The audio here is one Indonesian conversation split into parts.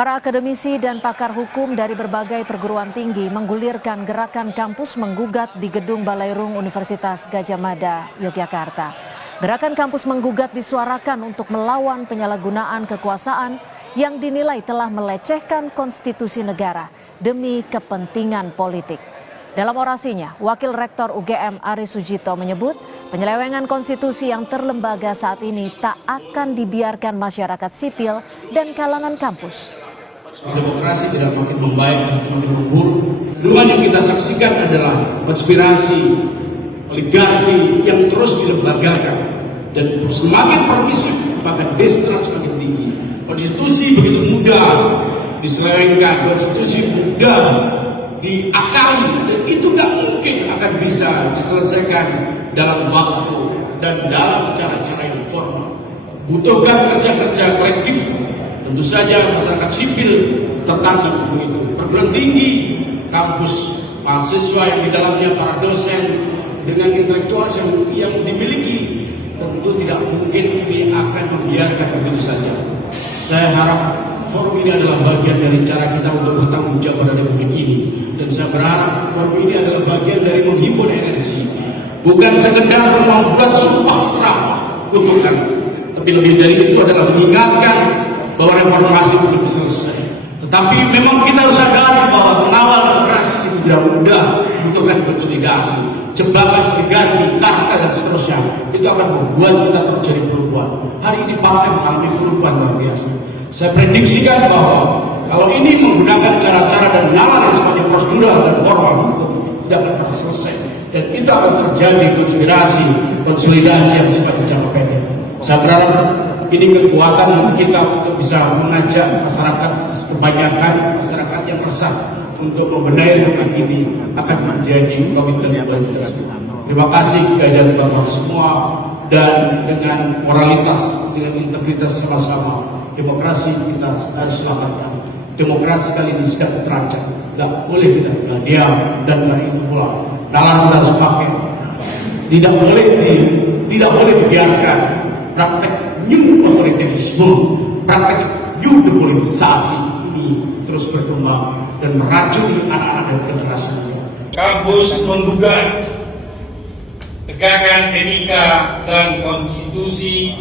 Para akademisi dan pakar hukum dari berbagai perguruan tinggi menggulirkan gerakan kampus menggugat di Gedung Balairung Universitas Gadjah Mada, Yogyakarta. Gerakan kampus menggugat disuarakan untuk melawan penyalahgunaan kekuasaan yang dinilai telah melecehkan konstitusi negara demi kepentingan politik. Dalam orasinya, Wakil Rektor UGM Aris Sujito menyebut penyelewengan konstitusi yang terlembaga saat ini tak akan dibiarkan masyarakat sipil dan kalangan kampus. Demokrasi tidak makin membaik, makin memburuk. Dengan yang kita saksikan adalah konspirasi, oligarki yang terus dilembagakan dan semakin permisif, bahkan distrust semakin tinggi. Konstitusi begitu mudah diselewengkan, konstitusi mudah diakali, dan itu nggak mungkin akan bisa diselesaikan dalam waktu dan dalam cara-cara yang formal. Butuhkan kerja-kerja kolektif. Tentu saja masyarakat sipil tertangkap begitu. Perguruan tinggi, kampus, mahasiswa yang di dalamnya para dosen dengan intelektual yang dimiliki, tentu tidak mungkin ini akan membiarkan begitu saja. Saya harap forum ini adalah bagian dari cara kita untuk bertanggung jawab pada republik ini, dan saya berharap forum ini adalah bagian dari menghimpun energi, bukan sekedar membuat sumpah serapah kutukan, tapi lebih dari itu adalah mengingatkan bahwa reformasi belum selesai. Tetapi memang kita harus sadari bahwa mengawal demokrasi itu tidak mudah, membutuhkan konsolidasi, jebakan diganti, karta dan seterusnya. Itu akan membuat kita terjadi perubahan. Hari ini partai mengalami perubahan luar biasa. Saya prediksikan bahwa kalau ini menggunakan cara-cara dan nalar yang sifatnya prosedural dan formal, tidak akan pernah selesai. Dan itu akan terjadi konsolidasi yang sifatnya jangka pendek. Saya berharap ini kekuatan kita untuk bisa mengajak masyarakat, kebanyakan masyarakat yang resah untuk membenahi republik ini akan menjadi komitmen kita. Terima kasih kepada Bapak semua, dan dengan moralitas, dengan integritas sama-sama, demokrasi kita harus selamatkan. Demokrasi kali ini sedang terancam, tidak boleh kita diam, dan kali ini pula nalar kita harus pakai. Tidak boleh dibiarkan praktek new otoritarisme, praktek new depolitisasi ini terus berkembang dan meracuni anak-anak dan generasi muda. Kampus menggugat tegakkan etika dan konstitusi,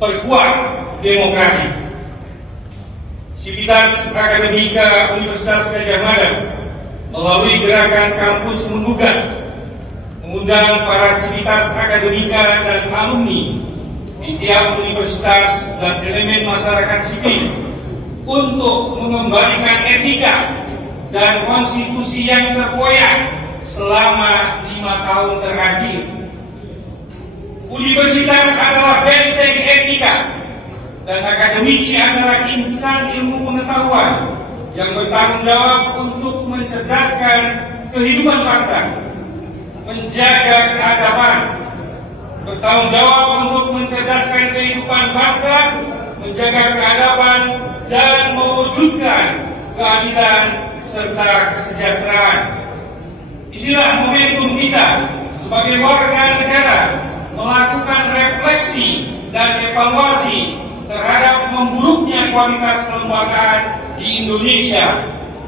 perkuat demokrasi. Sivitas Akademika Universitas Gadjah Mada melalui gerakan kampus menggugat mengundang para sivitas akademika dan alumni di tiap universitas dan elemen masyarakat sipil untuk mengembalikan etika dan konstitusi yang terkoyak selama 5 tahun terakhir. Universitas adalah benteng etika, dan akademisi adalah insan ilmu pengetahuan yang bertanggung jawab untuk mencerdaskan kehidupan bangsa, menjaga keadaban, bertanggung jawab untuk mencerdaskan kehidupan bangsa, menjaga keadaban, dan mewujudkan keadilan serta kesejahteraan. Inilah momentum kita sebagai warga negara melakukan refleksi dan evaluasi terhadap memburuknya kualitas kelembagaan di Indonesia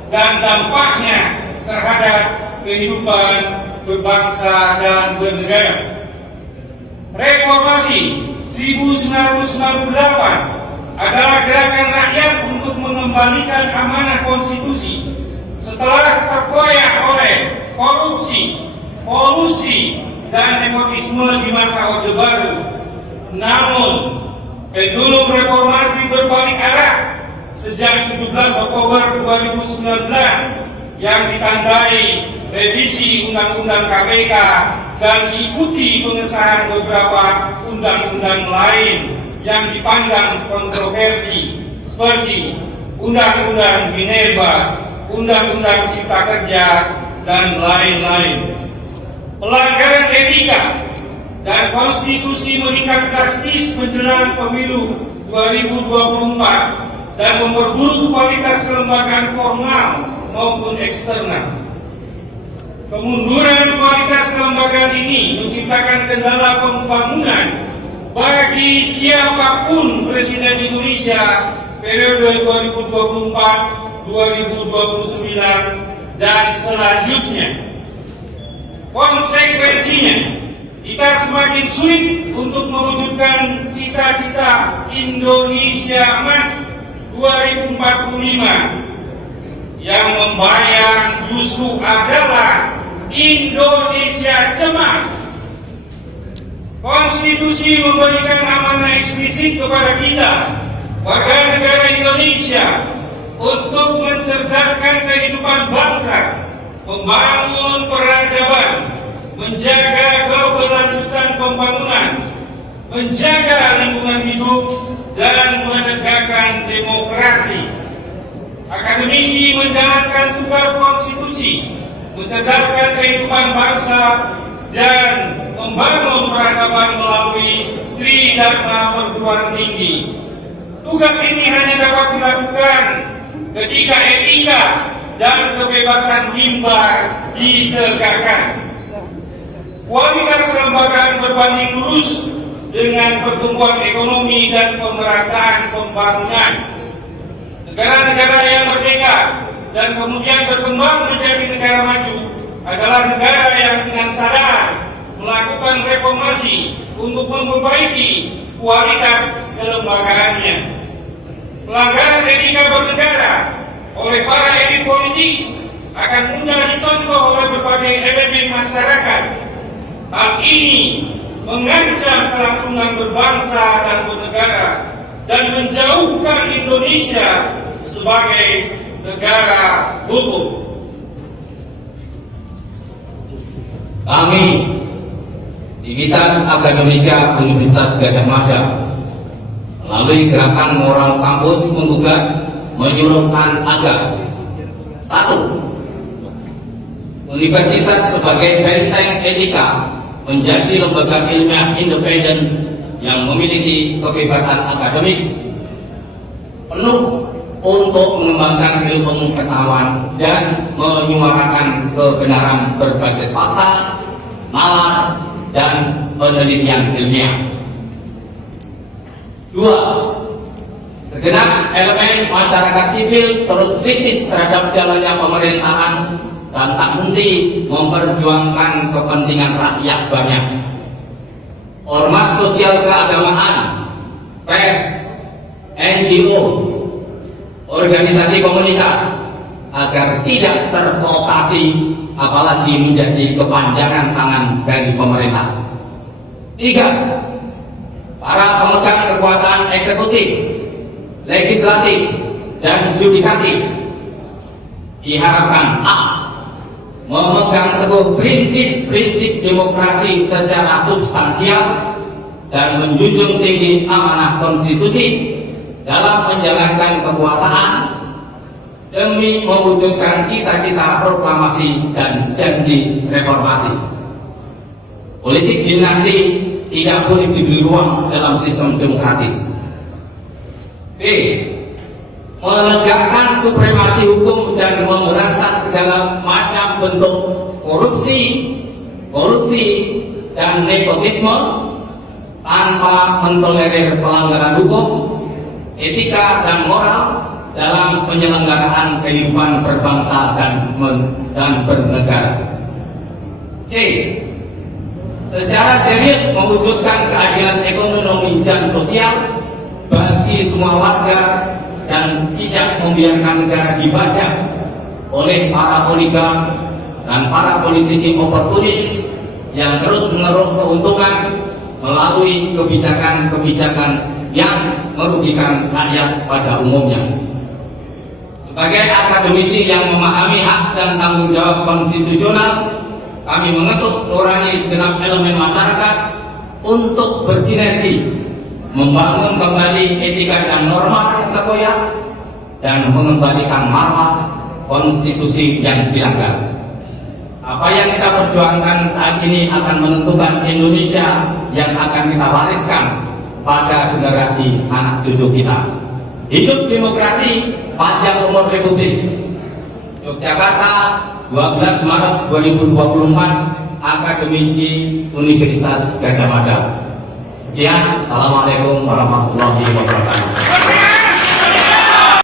dan dampaknya terhadap kehidupan berbangsa dan bernegara. Reformasi 1998 adalah gerakan rakyat untuk mengembalikan amanah konstitusi setelah terkoyak oleh korupsi, kolusi, dan nepotisme di masa Orde Baru. Namun, pendulum reformasi berbalik arah sejak 17 Oktober 2019 yang ditandai revisi Undang-Undang KPK dan diikuti pengesahan beberapa undang-undang lain yang dipandang kontroversi seperti Undang-Undang Minerba, Undang-Undang Cipta Kerja, dan lain-lain. Pelanggaran etika dan konstitusi meningkat drastis menjelang pemilu 2024 dan memperburuk kualitas kelembagaan formal maupun eksternal. Kemunduran kualitas kelembagaan ini menciptakan kendala pembangunan bagi siapapun Presiden Indonesia periode 2024-2029 dan selanjutnya. Konsekuensinya, kita semakin sulit untuk mewujudkan cita-cita Indonesia Emas 2045 yang membayang justru adalah Indonesia cemas. Konstitusi memberikan amanah eksplisit kepada kita, warga negara Indonesia, untuk mencerdaskan kehidupan bangsa, membangun peradaban, menjaga keberlanjutan pembangunan, menjaga lingkungan hidup, dan menegakkan demokrasi. Akademisi menjalankan tugas konstitusi, mencerdaskan kehidupan bangsa, dan membangun peradaban melalui Tridharma perguruan tinggi. Tugas ini hanya dapat dilakukan ketika etika dan kebebasan mimbar ditegakkan. Kualitas kelembagaan berbanding lurus dengan pertumbuhan ekonomi dan pemerataan pembangunan. Negara-negara yang merdeka dan kemudian berkembang menjadi negara maju adalah negara yang dengan sadar melakukan reformasi untuk memperbaiki kualitas kelembagaannya. Pelanggaran etika bernegara oleh para elit politik akan mudah dicontoh oleh berbagai elemen masyarakat. Hal ini mengancam kelangsungan berbangsa dan bernegara dan menjauhkan Indonesia sebagai negara hukum. Kami, Sivitas Akademika Universitas Gadjah Mada, melalui gerakan moral kampus menggugat, menyuruhkan agar: 1. Universitas sebagai benteng etika menjadi lembaga ilmiah independen yang memiliki kebebasan akademik penuh untuk mengembangkan ilmu pengetahuan dan menyuarakan kebenaran berbasis fakta, nalar, dan penelitian ilmiah. 2. Segenap elemen masyarakat sipil terus kritis terhadap jalannya pemerintahan dan tak henti memperjuangkan kepentingan rakyat banyak. Ormas sosial keagamaan, pers, NGO, organisasi komunitas agar tidak terkooptasi apalagi menjadi kepanjangan tangan dari pemerintah. 3. Para pemegang kekuasaan eksekutif, legislatif, dan yudikatif diharapkan: A. Memegang teguh prinsip-prinsip demokrasi secara substansial dan menjunjung tinggi amanah konstitusi dalam menjalankan kekuasaan demi mewujudkan cita-cita proklamasi dan janji reformasi. Politik dinasti tidak boleh diberi ruang dalam sistem demokratis. B. Menegakkan supremasi hukum dan memberantas segala macam bentuk korupsi, dan nepotisme tanpa mentolerir pelanggaran hukum, etika, dan moral dalam penyelenggaraan kehidupan berbangsa dan bernegara. C. Secara serius mewujudkan keadilan ekonomi dan sosial bagi semua warga dan tidak membiarkan negara dibajak oleh para oligark dan para politisi oportunis yang terus mengeruk keuntungan melalui kebijakan-kebijakan yang merugikan rakyat pada umumnya. Sebagai akademisi yang memahami hak dan tanggung jawab konstitusional, kami mengetuk nurani segenap elemen masyarakat untuk bersinergi membangun kembali etika dan norma yang terkoyak dan mengembalikan marwah konstitusi yang dilanggar. Apa yang kita perjuangkan saat ini akan menentukan Indonesia yang akan kita wariskan pada generasi anak cucu kita. Hidup demokrasi, panjang umur Republik. Yogyakarta, 12 Maret 2024, Akademisi Universitas Gadjah Mada. Sekian, Assalamualaikum warahmatullahi wabarakatuh.